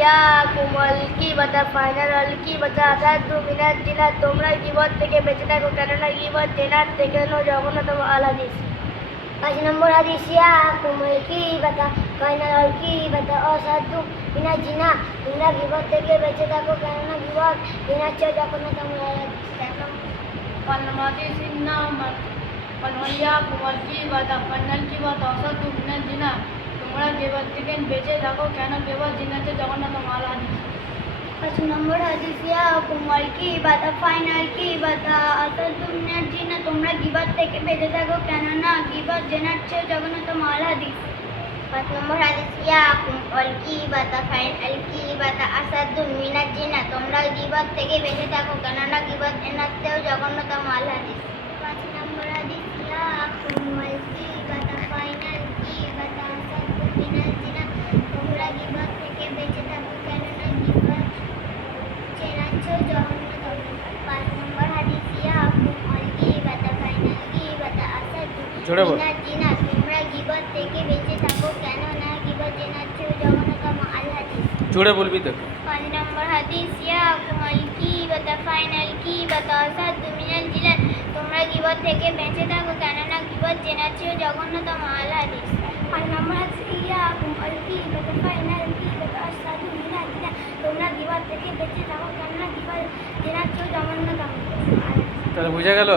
दिया। कोमल की बता फाइनल हल्की बता था दो मिनट दिला तुम्हारा जीवन थे बेचे देखो करना जीवन देना देखे नो जाओ ना तो तुम आला दिस पाँच नंबर आदिशिया। कोमल की बता फाइनल हल्की बता और सर तुम बिना जीना, बिना जीवन थे बेचे देखो करना जीवन देना चो जाओ ना तो तुम आला তোমরা গেবার বেঁচে থাকো, কেন গেবার জিনাতে জগন্নাথ মাল হাদিস পাঁচ নম্বর হাদিস ইয়া কুমল কি বাতা ফাইনাল কি বাতা আসাদ দু মিনার জিনা, তোমরা গিবত থেকে বেঁচে থাকো? কেননা গিবত জেনার চেয়ে জগন্নাথ মাল হাদিস পাঁচ নম্বর হাদিস ইয়া কুমল কি বাতা ফাইনাল কি বাতা আসাদ মিনার জিনা, তোমরা গিবত থেকে বেঁচে থাকো? কেননা গিবত জেনার চেয়েও জগন্নাথ মাল হাদিস আল হাদিস জোরে বলবি তো পাঁচ নম্বর হাদিস ইয়া কুমাল কি বাতা ফাইনাল কি বাতা আসাদ দুমিনাল জিলান তোমরা গিবত থেকে বেঁচে থাকো কেননা গিবত জেনাচ্ছি জগন্নাথ মাল হাদিস পাঁচ নম্বর হাদিস ইয়া কুমাল কি বাতা ফাইনাল কি বাতা আসাদ দুমিনাল জিলান তোমরা গিবত থেকে বেঁচে থাকো কেননা গিবত জগন্নাথ তাহলে বুঝে গেল?